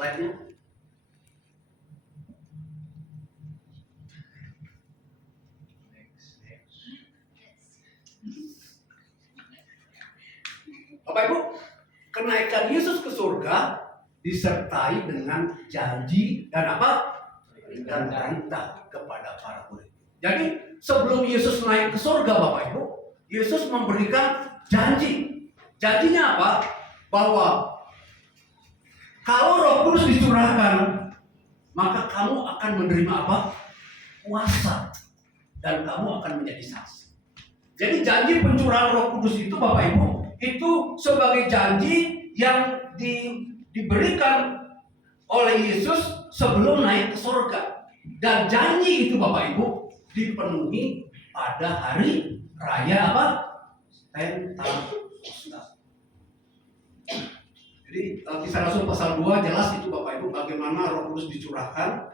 Slide-nya. Bapak Ibu, kenaikan Yesus ke surga disertai dengan janji dan apa? Dan perintah kepada para murid. Jadi sebelum Yesus naik ke surga, Bapak Ibu, Yesus memberikan janji. Janjinya apa? Bahwa kalau Roh Kudus dicurahkan, maka kamu akan menerima apa? Kuasa. Dan kamu akan menjadi saksi. Jadi janji pencurahan Roh Kudus itu, Bapak Ibu, itu sebagai janji yang diberikan oleh Yesus sebelum naik ke surga. Dan janji itu, Bapak Ibu, dipenuhi pada hari raya apa? Pentakosta. Jadi Kisah Rasul pasal 2 jelas itu, Bapak Ibu, bagaimana Roh Kudus dicurahkan.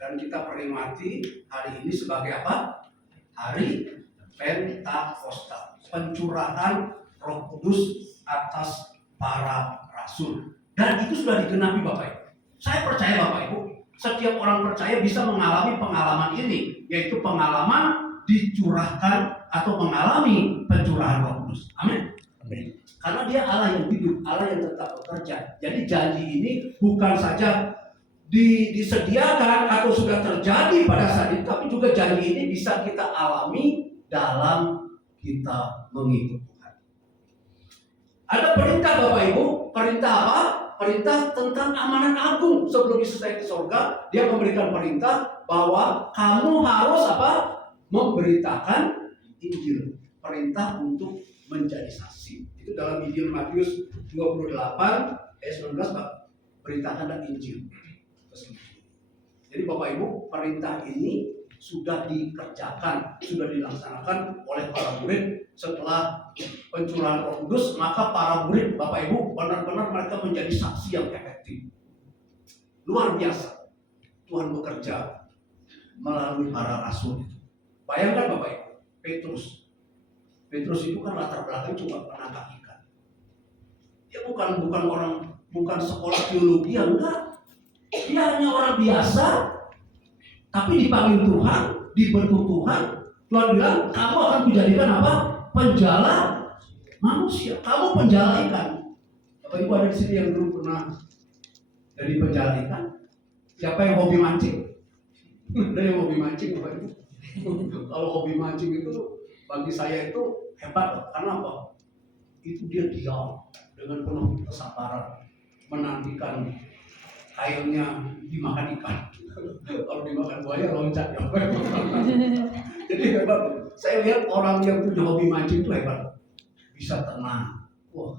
Dan kita peringati hari ini sebagai apa? Hari Pentakosta, pencurahan Roh Kudus atas para rasul. Dan itu sudah digenapi, Bapak Ibu. Saya percaya, Bapak Ibu, setiap orang percaya bisa mengalami pengalaman ini, yaitu pengalaman dicurahkan atau mengalami pencurahan Roh Kudus. Amin. Amin. Karena dia Allah yang hidup, Allah yang tetap bekerja. Jadi janji ini bukan saja disediakan atau sudah terjadi pada saat itu, tapi juga janji ini bisa kita alami dalam kita mengikut Tuhan. Ada perintah, Bapak Ibu. Perintah apa? Perintah tentang amanat agung. Sebelum Yesus naik ke surga, dia memberikan perintah bahwa kamu harus apa? Memberitakan Injil. Perintah untuk menjadi saksi. Itu dalam Injil Matius 28 ayat 19, beritakanlah Injil. Jadi Bapak Ibu, perintah ini sudah dikerjakan, sudah dilaksanakan oleh para murid setelah pencurahan Roh Kudus. Maka para murid, Bapak Ibu, benar-benar mereka menjadi saksi yang efektif. Luar biasa Tuhan bekerja melalui para rasul itu. Bayangkan Bapak Ibu, Petrus itu kan latar belakang cuma penangkap ikan. Dia bukan sekolah teologi, enggak. Dia hanya orang biasa, tapi dipanggil Tuhan, dibentuk Tuhan. Tuhan bilang, kamu akan menjadikan apa? Penjala manusia. Kamu penjala ikan. Bapak Ibu ada di sini yang dulu pernah jadi penjala ikan? Siapa yang hobi mancing? Ada yang hobi mancing, Bapak Ibu? Kalau hobi mancing itu bagi saya itu hebat. Karena apa? Itu dia diam dengan penuh kesabaran menantikan airnya dimakan ikan. Kalau dimakan buaya loncat ya. Jadi hebat. Saya lihat orang yang punya hobi mancing itu hebat. Bisa tenang. Wah,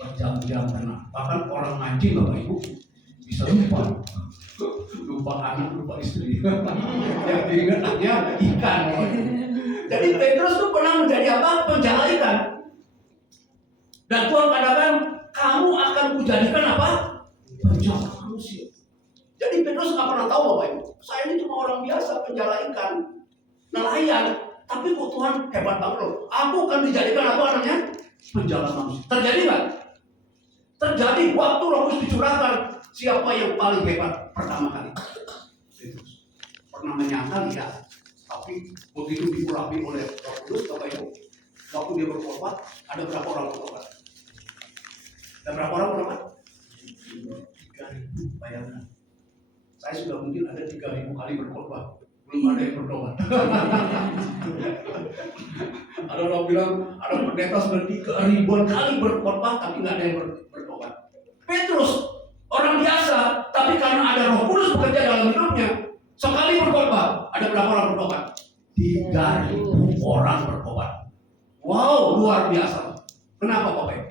berjam-jam tenang. Bahkan orang mancing, Bapak Ibu, bisa lupa anak, lupa istri. Yang diingatnya ikan. Jadi Petrus itu pernah menjadi apa? Penjala ikan. Dan Tuhan katakan, kamu akan kujadikan apa? Penjala manusia. Jadi Petrus nggak pernah tahu, Bapak Ibu, saya ini cuma orang biasa, penjala ikan, nelayan. Tapi kok Tuhan hebat banget loh. Aku akan dijadikan apa namanya? Penjala manusia. Terjadi nggak? Terjadi. Waktu Roh Kudus dicurahkan, siapa yang paling hebat pertama kali? Petrus. Pernah menyangkal ya, tapi begitu diurapi oleh Roh Kudus, Bapak Ibu, waktu dia bertobat, ada berapa orang bertobat? Ada berapa orang bertobat? 3.000, bayangkan. Saya sudah mungkin ada 3.000 kali berkhotbah, belum ada yang bertobat. Ada orang bilang, ada pendeta sudah 3.000 kali berkhotbah, tapi nggak ada yang bertobat. Petrus, orang biasa, tapi karena ada Roh Kudus bekerja dalam hidupnya, sekali berkhotbah, ada berapa orang bertobat? 3.000 orang bertobat. Wow, luar biasa. Kenapa Bapak Ibu?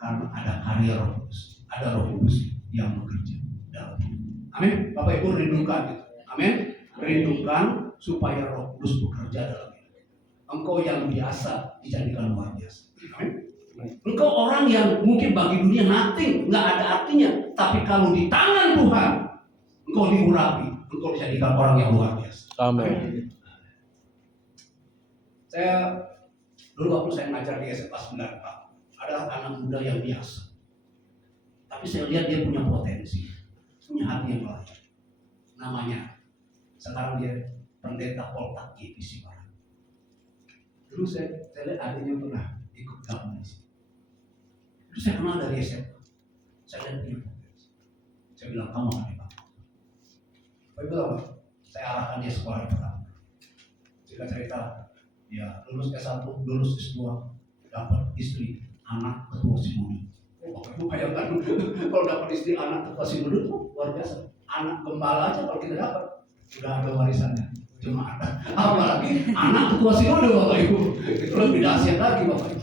Karena ada karya Roh Kudus, ada Roh Kudus yang bekerja dalam hidup. Amin. Bapak Ibu rindukan itu. Amin. Rindukan supaya Roh Kudus bekerja dalam hidup. Engkau yang biasa dijadikan luar biasa. Amin. Engkau orang yang mungkin bagi dunia nothing, nggak ada artinya. Tapi kalau di tangan Tuhan, engkau diurapi, engkau dijadikan orang yang luar biasa. Amin. Saya dulu waktu saya ngajar di SMA 94, ada anak muda yang biasa. Tapi Tapi saya lihat dia punya potensi, punya hati yang lain. Namanya sekarang dia pendeta Poltak GPC Barat. Dulu saya lihat adanya pernah ikut gabung di sini. Terus saya kenal dari SMA. Saya lihat punya potensi. Saya bilang, kamu akan dipakai. Baik bilang, saya arahkan dia sekolah pertama. Jika cerita, dia lulus S1, lulus S2, dapat istri, anak, ketua sinode. Bapak Ibu bayangkan, kalau dapat istri, anak, ketua sinode itu luar biasa. Anak gembala aja kalau kita dapat, sudah ada warisannya. Jemaat. Apalagi anak ketua sinode, Bapak Ibu. Itu lebih dahsyat lagi, Bapak Ibu.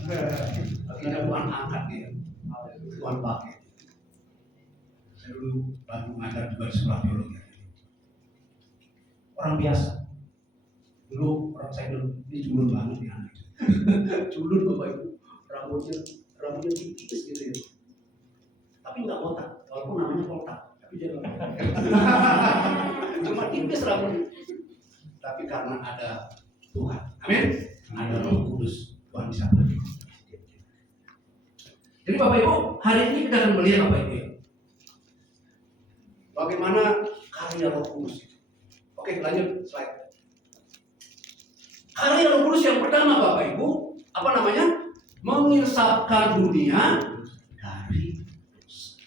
Akhirnya Tuhan angkat dia, Tuhan pakai. Saya dulu bantu ngajar juga di sekolah teologi. Orang biasa. Dulu orang saya dulu ini culun banget ya. Culun Bapak Ibu. Rambutnya tipis gitu ya. Tapi nggak botak, walaupun namanya botak. Tapi dia nggak botak. Cuma tipis rambutnya. Tapi karena ada Tuhan, amin. Ada Roh Kudus, Tuhan bisa pergi. Jadi Bapak Ibu, hari ini kita akan melihat Bapak Ibu, bagaimana karya Roh Kudus itu. Oke, lanjut slide. Karya Roh Kudus yang pertama Bapak Ibu, apa namanya? Menginsafkan dunia dari dosa.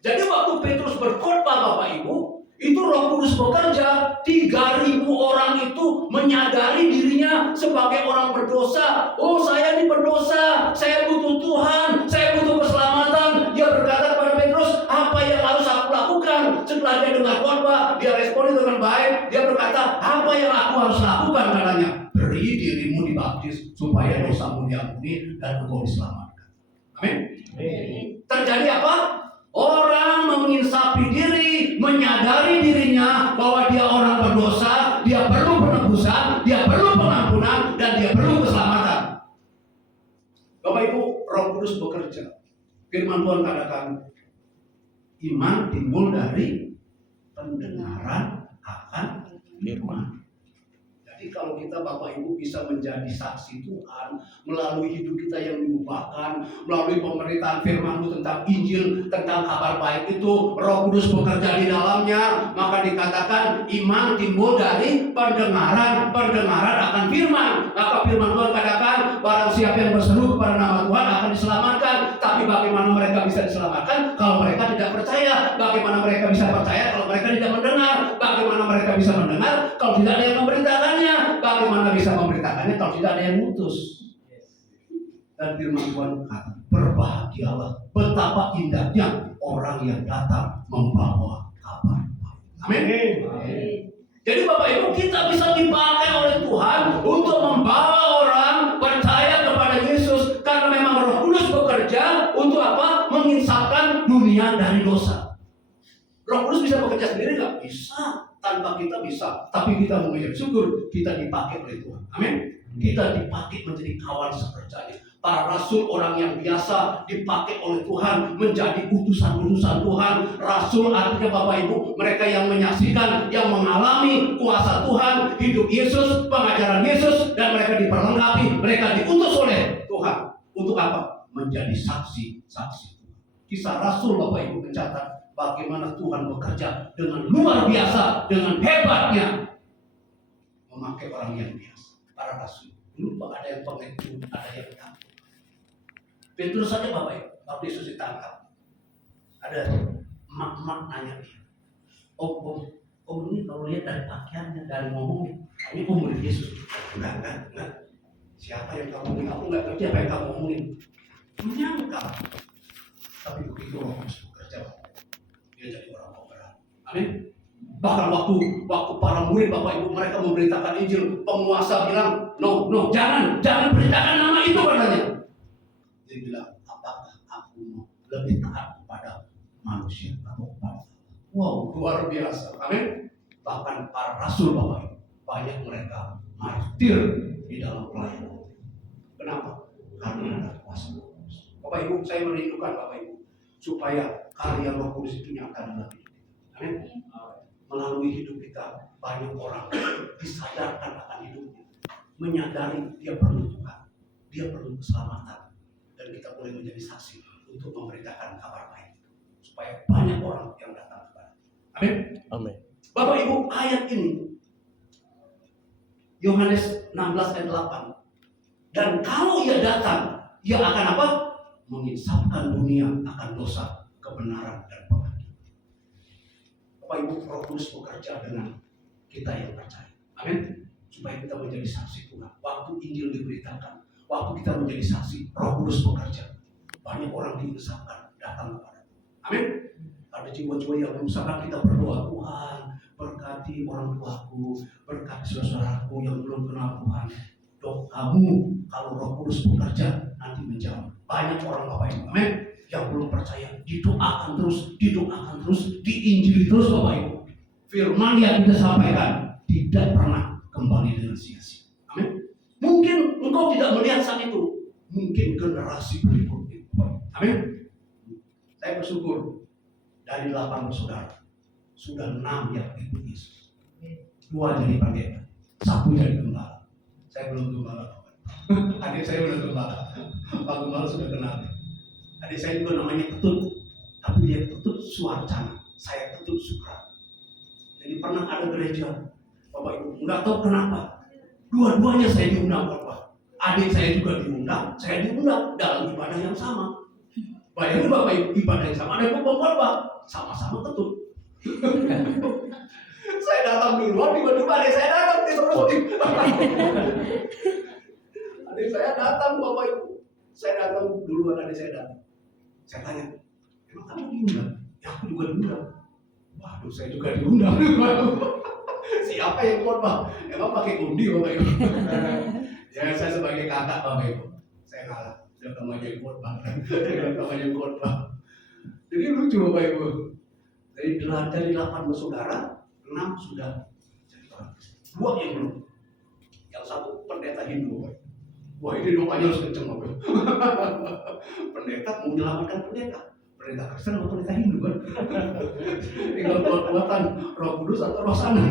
Jadi waktu Petrus berkhotbah Bapak Ibu, itu Roh Kudus bekerja. 3.000 orang itu menyadari dirinya sebagai orang berdosa. Oh, saya ini berdosa, saya butuh Tuhan, saya butuh keselamatan. Dia berkata kepada Petrus, apa yang harus aku lakukan? Setelah dia dengar khotbah, dia respon dengan baik. Dia berkata, apa yang aku harus lakukan? Katanya, beri dirimu dibaptis supaya dosamu diampuni dan engkau diselamatkan. Amin. Terjadi apa? Orang menginsafi diri, menyadari dirinya bahwa dia orang berdosa, dia perlu penebusan, dia perlu pengampunan, dan dia perlu keselamatan. Bapak Ibu, Roh Kudus bekerja. Firman Tuhan katakan, iman timbul dari pendengaran akan firman. Jadi kalau kita Bapak Ibu bisa menjadi saksi Tuhan melalui hidup kita yang diubahkan, melalui pemberitaan firman-Mu tentang Injil, tentang kabar baik itu, Roh Kudus bekerja di dalamnya, maka dikatakan iman timbul dari pendengaran, pendengaran akan firman. Maka firman Tuhan katakan, barang siapa yang berseru kepada nama Tuhan akan diselamatkan. Tapi bagaimana mereka bisa diselamatkan kalau mereka tidak percaya? Bagaimana mereka bisa percaya kalau mereka tidak mendengar? Bagaimana mereka bisa mendengar kalau tidak ada yang memberitakannya? Bagaimana bisa memberitakannya kalau tidak ada yang mutus? Dan firman Tuhan berkata, berbahagialah, betapa indahnya orang yang datang membawa kabar baik. Amin. Jadi Bapak Ibu, kita bisa dipakai oleh Tuhan untuk membawa orang percaya kepada Yesus, karena memang Roh Kudus bekerja untuk apa? Menginsafkan dunia dari dosa. Roh Kudus bisa bekerja sendiri nggak? Bisa. Tanpa kita bisa, tapi kita mengucap syukur kita dipakai oleh Tuhan. Amin. Kita dipakai menjadi kawan sekerjanya. Para rasul, orang yang biasa, dipakai oleh Tuhan menjadi utusan-utusan Tuhan. Rasul artinya Bapak Ibu, mereka yang menyaksikan, yang mengalami kuasa Tuhan, hidup Yesus, pengajaran Yesus, dan mereka diperlengkapi, mereka diutus oleh Tuhan. Untuk apa? Menjadi saksi-saksi Tuhan. Kisah Rasul Bapak Ibu mencatat bagaimana Tuhan bekerja dengan luar biasa, dengan hebatnya memakai orang yang biasa, para rasul. Dulu ada yang pengecut, ada yang takut. Petrus saja Bapak Ibu, waktu Yesus ditangkap, ada emak-emak nanya dia, Om ini kalau lihat dari pakaiannya, dari ngomongnya, ini murid Yesus. Enggak. Siapa yang kamu ngomongin? Aku enggak ngerti apa yang kamu ngomongin. Menyangka. Tapi begitu Roh Kudus bekerja, dia jadi orang pemberani. Amin. Bahkan waktu para murid Bapak Ibu mereka memberitakan Injil, penguasa bilang, no, jangan beritakan nama itu katanya. Dia bilang, apakah aku lebih taat kepada manusia atau kepada Allah? Wow, luar biasa. Amin. Bahkan para rasul Bapak Ibu, banyak mereka martir di dalam pelayanan. Kenapa? Karena ada kuasa Roh Kudus. Bapak Ibu, saya merindukan Bapak Ibu supaya karya Roh Kudus itu nyata dalam hidup kita. Amin. Melalui hidup kita banyak orang disadarkan akan hidupnya, menyadari dia perlu Tuhan, dia perlu keselamatan, dan kita boleh menjadi saksi untuk memberitakan kabar baik supaya Amin. Amin. Bapak Ibu, ayat ini Yohanes 16 ayat 8. Dan kalau ia datang, ia akan apa? Menginsafkan dunia akan dosa, kebenaran, dan pengadilan. Bapak Ibu, Roh Kudus bekerja dengan kita yang percaya. Amin. Supaya kita menjadi saksi Tuhan. Waktu Injil diberitakan, waktu kita menjadi saksi, Roh Kudus bekerja. Banyak orang diinsafkan datang kepada Tuhan. Amin. Ada jiwa-jiwa yang berusaha, kita berdoa, Tuhan berkati orang tuaku, berkati saudaraku yang belum kenal Tuhan. Kamu kalau Roh Kudus bekerja nanti menjawab. Banyak orang Bapak Ibu, amin, yang belum percaya, didoakan terus, diinjili terus Bapak Ibu. Firman yang kita sampaikan tidak pernah kembali dengan sia-sia. Amin. Mungkin engkau tidak melihat saat itu, mungkin generasi berikutnya. Amin. Saya bersyukur dari 8 bersaudara sudah 6 yang ikut Yesus. 2 jadi pendeta, 1 jadi gembala. Saya belum gembala. Adik saya belum gembala. Pak Gembala sudah kenal. Adik saya juga namanya Ketut, tapi dia Ketut Suarcana, saya Ketut Sukra. Jadi pernah ada gereja, Bapak Ibu, nggak tahu kenapa, dua-duanya saya diundang Bapak. Adik saya juga diundang, saya diundang dalam ibadah yang sama. Bayangin Bapak Ibu, ibadah yang sama, ada Bapak, sama-sama Ketut. Saya datang duluan, tiba-tiba adik saya datang diterusin. Adik saya datang Bapak Ibu, saya datang duluan, adik saya datang. Saya tanya, emang kamu diundang? Ya aku juga diundang. Waduh, saya juga diundang. Siapa yang khotbah? Emang pakai undi Bapak Ibu? Ya saya sebagai kakak Bapak Ibu, saya kalah. Dia kamu aja yang khotbah. Jadi lucu Bapak Ibu. Dari 8 bersaudara, 6 sudah jadi orang Kristen. 2 yang belum. Yang 1 pendeta Hindu. Wah ini doanya harus kenceng Bapak. Pendeta mau menyelamatkan pendeta. Pendeta Kristen atau pendeta Hindu kan? Tinggal kuat-kuatan Roh Kudus atau Roh Sana.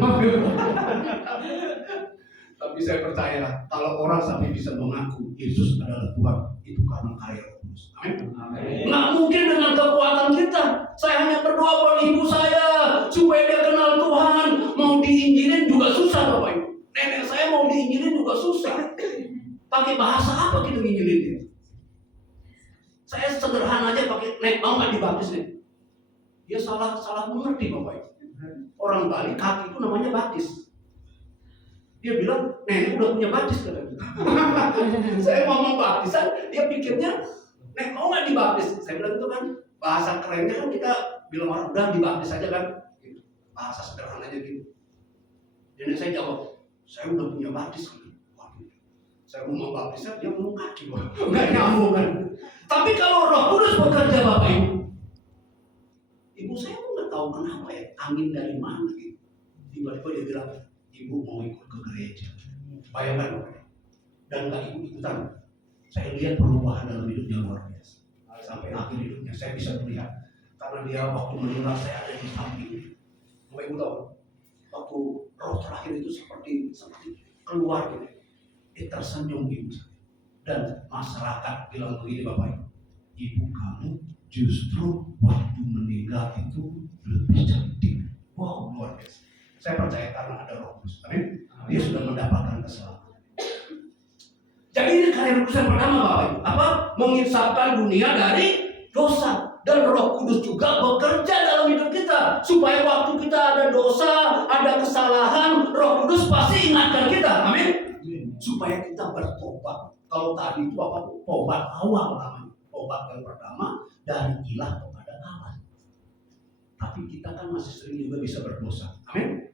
Tapi saya percaya kalau orang sampai bisa mengaku Yesus adalah Tuhan, itu karena karya Roh Kudus. Amin. Nggak mungkin dengan kekuatan kita. Saya hanya berdoa buat ibu saya supaya dia kenal Tuhan. Mau diinjilin juga susah Bapak Ibu. Nenek saya mau diinjilin juga susah. Pakai bahasa apa kita nginjilin dia? Saya sederhana aja pakai, Nek mau nggak dibaptis nih? Dia salah mengerti Bapak Ibu. Orang Bali kaki itu namanya baptis. Dia bilang, nenek udah punya baptis katanya. Saya mau baptisan, dia pikirnya, Nek mau nggak dibaptis? Saya bilang itu kan bahasa kerennya kan kita bilang orang udah dibaptis aja kan, gitu. Bahasa sederhananya gitu. Jadi saya jawab, saya udah punya baptis. Saya mau baptisan, dia ngomong kaki, nggak nyambung kan. Tapi kalau Roh Kudus bekerja Bapak Ibu, ibu saya pun nggak tahu kenapa ya, angin dari mana gitu. Tiba-tiba dia bilang, ibu mau ikut ke gereja. Bayangkan Bapak, dan nggak ikut-ikutan. Saya lihat perubahan dalam hidupnya luar biasa. Sampai akhir hidupnya saya bisa melihat, karena dia waktu meninggal saya ada di samping. Bapak Ibu tahu, waktu roh terakhir itu seperti keluar gitu. Dia tersenyum ibu saya. Dan masyarakat bilang begini Bapak Ibu, ibu kamu justru waktu meninggal itu lebih cantik. Wow, luar biasa. Saya percaya karena ada Roh Kudus. Amin. Dia sudah mendapatkan keselamatan. Jadi ini karya Roh Kudus yang pertama Bapak Ibu. Apa? Menginsafkan dunia dari dosa. Dan Roh Kudus juga bekerja dalam hidup kita. Supaya waktu kita ada dosa, ada kesalahan, Roh Kudus pasti ingatkan kita. Amin. Supaya kita bertobat. Kalau tadi itu apa? Tobat awal namanya. Tobat yang pertama dari ilah kepada Allah. Tapi kita kan masih sering juga bisa berdosa. Amin.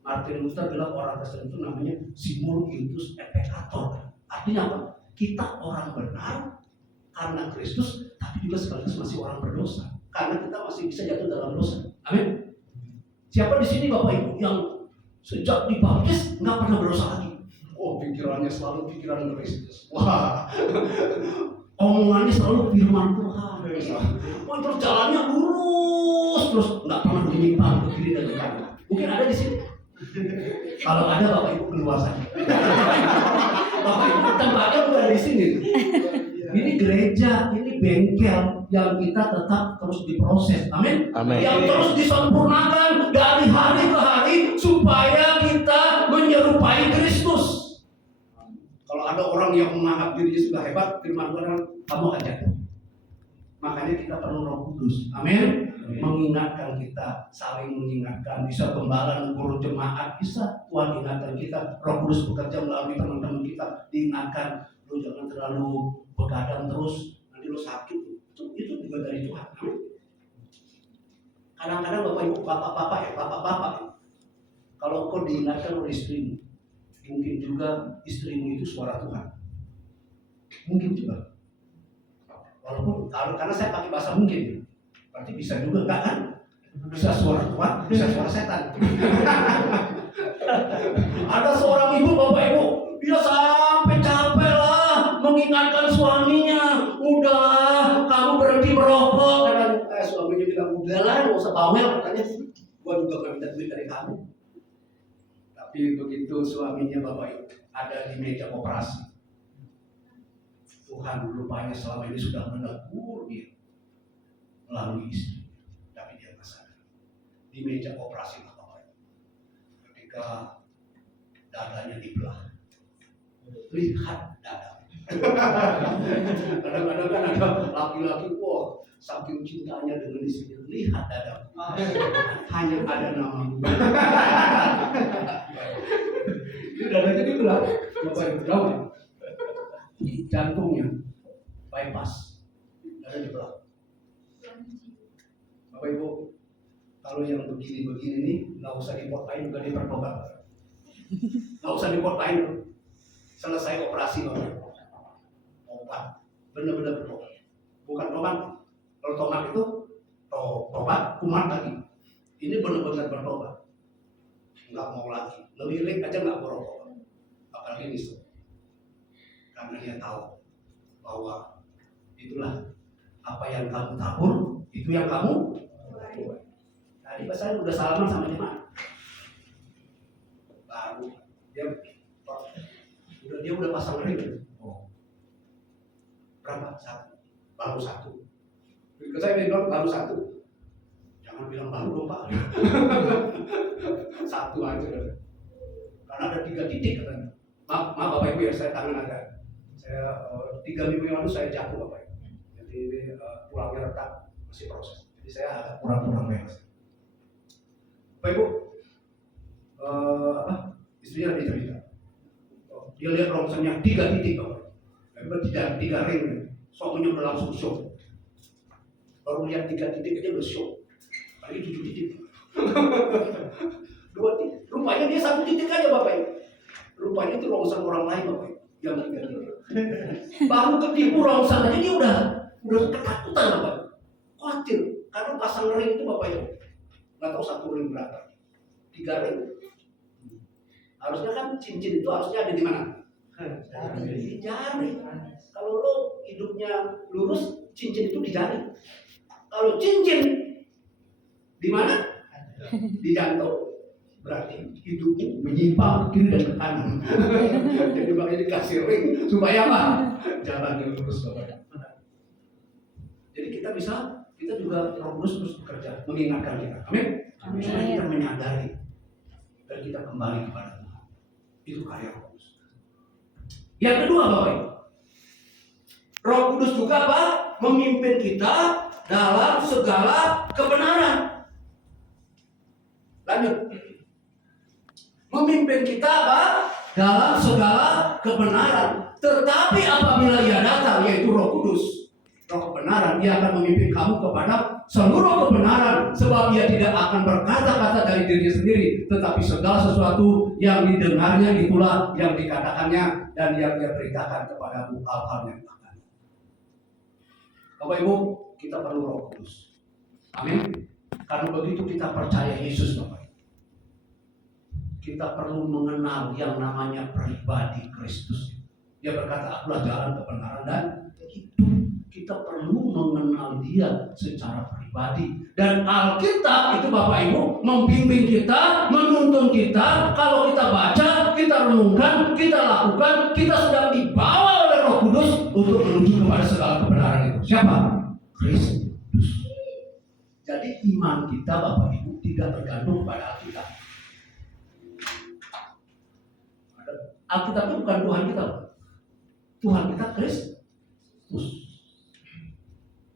Martin Luther bilang orang Kristen itu namanya simul iutus et peccator. Artinya apa? Kita orang benar karena Kristus, tapi juga sekaligus masih orang berdosa. Karena kita masih bisa jatuh dalam dosa. Amin. Siapa di sini Bapak Ibu yang sejak dibaptis nggak pernah berdosa lagi? Oh, pikirannya selalu pikiran Kristus. Wah, omongannya selalu firman Tuhan. Oh, terus jalannya lurus, terus nggak pernah menyimpang ke kiri dan ke kanan. Mungkin ada di sini. Kalau ada Bapak Ibu keluar saja. Bapak Ibu tempatnya bukan di sini. Ini gereja, ini ini bengkel yang kita tetap terus diproses. Amin. Amin. Yang terus disempurnakan dari hari ke hari supaya kita menyerupai Kristus. Kalau ada orang yang menganggap dirinya sudah hebat, firman Tuhan, kamu akan jatuh. Makanya kita perlu Roh Kudus. Amin. Mengingatkan kita, saling mengingatkan, bisa gembala, guru jemaat, bisa Tuhan ingatkan kita. Roh Kudus bekerja melalui teman-teman kita, diingatkan, lu jangan terlalu begadang terus, nanti lu sakit. Itu juga dari Tuhan. Amin. Kadang-kadang Bapak Ibu, bapak-bapak ya, kalau kau diingatkan oleh istrimu, mungkin juga istrimu itu suara Tuhan. Mungkin juga. Walaupun karena saya pakai bahasa mungkin, berarti bisa juga enggak kan? Bisa suara Tuhan, bisa suara setan. Ada seorang ibu, Bapak Ibu, dia sampai capek lah mengingatkan suaminya, udahlah kamu berhenti merokok. Kadang suaminya bilang udahlah, nggak usah bawel, katanya. Gua juga nggak minta duit dari kamu. Tapi begitu suaminya Bapak Ibu ada di meja operasi, Tuhan rupanya selama ini sudah menegur dia melalui istri, tapi dia nggak sadar. Di meja operasi Bapak Ibu, ketika dadanya dibelah, lihat dada. Kadang-kadang kan ada laki-laki, wah saking cintanya dengan istrinya, lihat dada. Hanya ada namamu. Itu dadanya dibelah, Bapak Ibu tahu ya? Jantungnya bypass, dada dibelah. Bapak Ibu, kalau yang begini-begini nih nggak usah dipotpain juga dipertobat, nggak usah dipotpain. Selesai operasi Bapak Ibu, obat, benar-benar bertobat. Bukan tobat, kalau tobat itu tobat kumat lagi. Ini benar-benar bertobat, nggak mau lagi, ngelirik aja nggak mau rokok, apalagi ini. Karena dia tahu bahwa itulah apa yang kamu tabur, itu yang kamu. Tadi pas saya udah salaman sama jemaat, baru dia udah pasang ring. Oh, berapa? Satu, baru satu. Ketika saya bilang baru satu, jangan bilang baru dong Pak. Satu aja, karena ada 3 titik katanya. Maaf Bapak Ibu ya, saya tangan agak. Saya 3 minggu yang lalu saya jatuh Bapak Ibu. Jadi ini tulangnya retak, masih proses. Jadi saya agak kurang beres. Bapak Ibu, istrinya ada cerita. Dia lihat rongsennya 3 titik Bapak Ibu. Tiga ring. Suaminya udah langsung shock. Baru lihat 3 titik aja udah shock. Kali 7 titik. 2 titik. Rupanya dia 1 titik aja Bapak Ibu. Rupanya itu rongsen orang lain Bapak Ibu. Yang 3 titik. Baru ketipu rongsen aja dia udah ketakutan Bapak Ibu. Khawatir. Karena pasang ring itu Bapak Ibu, nggak tahu 1 ring berapa. 3 ring. Harusnya kan cincin itu harusnya ada di mana? Di jari. Kalau lo hidupnya lurus, cincin itu di jari. Kalau cincin di mana? Di jantung. Berarti hidupmu menyimpang ke kiri dan ke kanan. Jadi makanya dikasih ring supaya apa? Jalannya lurus Bapak. Jadi kita juga Roh Kudus terus bekerja mengingatkan kita. Amin. Supaya kita menyadari dan kita kembali kepada Tuhan. Itu karya Roh Kudus. Yang kedua Bapak Ibu, Roh Kudus juga apa? Memimpin kita dalam segala kebenaran. Lanjut. Memimpin kita apa? Dalam segala kebenaran. Tetapi apabila ia datang, yaitu Roh Kudus, Roh kebenaran, dia akan memimpin kamu kepada seluruh kebenaran, sebab ia tidak akan berkata-kata dari dirinya sendiri, tetapi segala sesuatu yang didengarnya itulah yang dikatakannya dan yang dia beritakan kepadamu hal-hal yang akan. Bapak Ibu, kita perlu Roh Kudus. Amin. Karena begitu kita percaya Yesus Bapak Ibu, kita perlu mengenal yang namanya pribadi Kristus. Dia berkata, akulah jalan, kebenaran dan hidup. Kita perlu mengenal dia secara pribadi. Dan Alkitab itu Bapak Ibu membimbing kita, menuntun kita. Kalau kita baca, kita renungkan, kita lakukan, kita sedang dibawa oleh Roh Kudus untuk menuju kepada segala kebenaran itu. Siapa? Kristus. Jadi iman kita Bapak Ibu tidak bergantung pada Alkitab. Alkitab itu bukan Tuhan kita. Tuhan kita Kristus.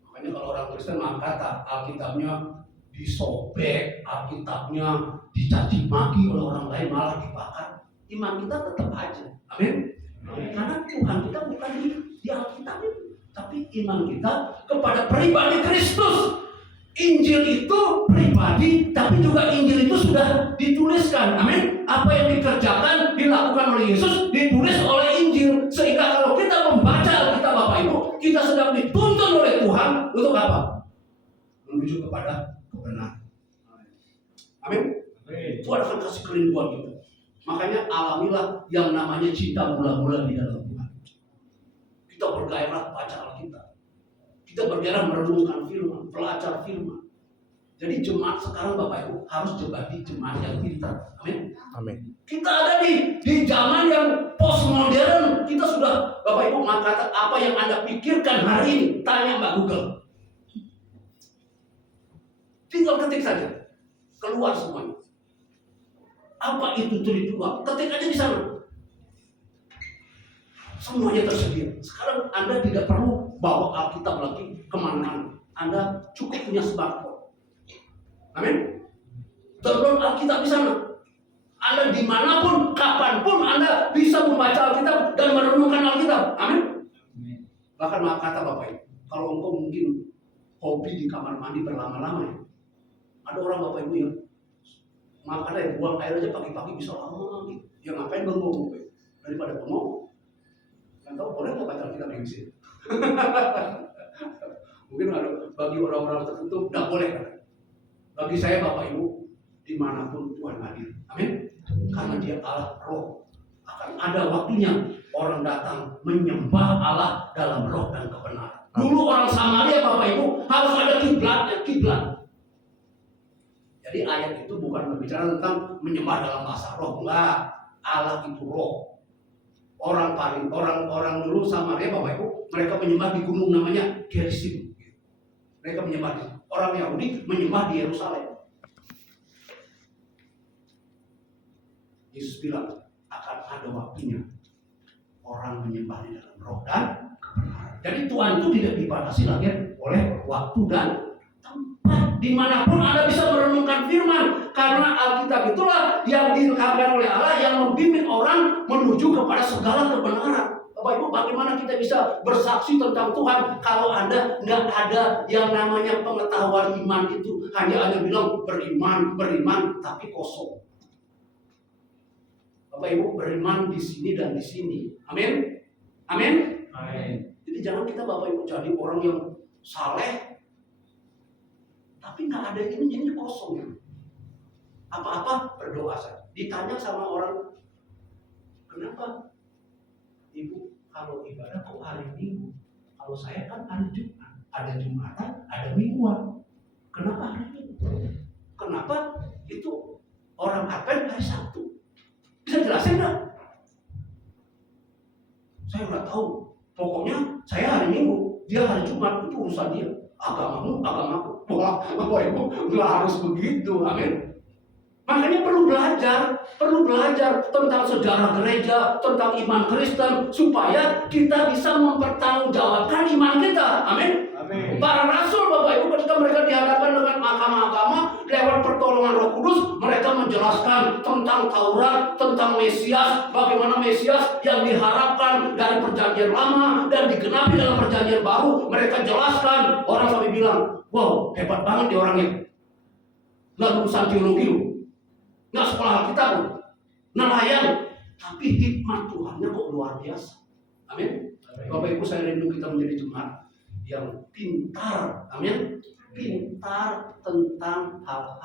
Makanya kalau orang Kristen mengatakan Alkitabnya disobek, Alkitabnya dicaci maki oleh orang lain, malah dibakar. Iman kita tetap aja. Amin. Karena Tuhan kita bukan di Alkitab itu, tapi iman kita kepada pribadi Kristus. Injil itu pribadi, tapi juga Injil itu sudah dituliskan. Amin. Apa yang dikerjakan, dilakukan oleh Yesus, ditulis oleh Injil. Sehingga kalau kita membaca Alkitab Bapak Ibu, kita sedang dituntun oleh Tuhan untuk apa? Menuju kepada kebenaran. Amin. Tuhan akan kasih kerinduan kita. Makanya alamilah yang namanya cinta mula-mula di dalam Tuhan. Kita bergairah baca Alkitab. Kita bergairah merenungkan firman, belajar firman. Jadi jemaat sekarang Bapak Ibu harus jadi jemaat yang pintar. Amin. Amin. Kita ada di zaman yang postmodern. Kita sudah Bapak Ibu mengatakan apa yang Anda pikirkan hari ini, tanya Mbak Google. Tinggal ketik saja, keluar semuanya. Apa itu tulis dua? Ketik aja di sana. Semuanya tersedia. Sekarang Anda tidak perlu bawa Alkitab lagi kemana-mana. Anda cukup punya smartphone. Amin. Download Alkitab di sana. Anda dimanapun, kapanpun Anda bisa membaca Alkitab dan merenungkan Alkitab. Amin. Bahkan kata Bapak Ibu, kalau engkau mungkin hobi di kamar mandi berlama-lama ya. Ada orang Bapak Ibu yang makanya buang air aja pagi-pagi bisa lama gitu. Ya ngapain bengong daripada bengong? Yang tahu boleh nggak baca Alkitab di sini? Mungkin ada bagi orang-orang tertentu nggak boleh kan? Bagi saya Bapak Ibu dimanapun Tuhan hadir, amin. Karena Dia Allah Roh, akan ada waktunya orang datang menyembah Allah dalam roh dan kebenaran. Dulu orang Samaria Bapak Ibu harus ada kiblat. Jadi ayat itu bukan berbicara tentang menyembah dalam bahasa roh, enggak. Allah itu roh. Orang dulu Samaria Bapak Ibu, mereka menyembah di gunung namanya Gerizim. Mereka menyembah di orang Yahudi menyembah di Yerusalem. Yesus bilang akan ada waktunya orang menyembah di dalam roh dan kebenaran. Jadi Tuhan itu tidak dibatasi lagi oleh waktu dan tempat. Dimanapun Anda bisa merenungkan firman, karena Alkitab itulah yang dilengkapi oleh Allah yang membimbing orang menuju kepada segala kebenaran. Bapak Ibu, bagaimana kita bisa bersaksi tentang Tuhan kalau Anda nggak ada yang namanya pengetahuan iman itu? Hanya bilang beriman, tapi kosong. Bapak Ibu, beriman di sini dan di sini. Amin. Amin. Amin. Jadi jangan kita Bapak Ibu jadi orang yang saleh, tapi nggak ada ini jadi kosong ya. Apa-apa berdoa saja. Ditanya sama orang, kenapa Ibu kalau ibadah kok hari Minggu? Kalau saya kan hari Jumat, ada Jumatan, ada Mingguan. Kenapa hari Minggu? Kenapa itu orang Advent hari Sabtu? Bisa jelasin nggak? Saya nggak tahu. Pokoknya saya hari Minggu, dia hari Jumat, itu urusan dia. Agamaku. Wah, Bapak Ibu nggak harus begitu, amin. Makanya perlu belajar tentang sejarah gereja, tentang iman Kristen, supaya kita bisa mempertanggungjawabkan iman kita, amin. Amin. Para rasul Bapak Ibu ketika mereka dihadapkan dengan agama-agama lewat pertolongan Roh Kudus, mereka menjelaskan tentang Taurat, tentang Mesias, bagaimana Mesias yang diharapkan dari perjanjian lama dan digenapi dalam perjanjian baru. Mereka jelaskan, orang sampai bilang, wow, hebat banget dia orangnya. Nggak lulusan teologi loh, nggak sekolah Alkitab loh, nelayan, tapi hikmat Tuhannya kok luar biasa. Amin. Bapak Ibu, saya rindu kita menjadi jemaat yang pintar, amin, pintar tentang hal-hal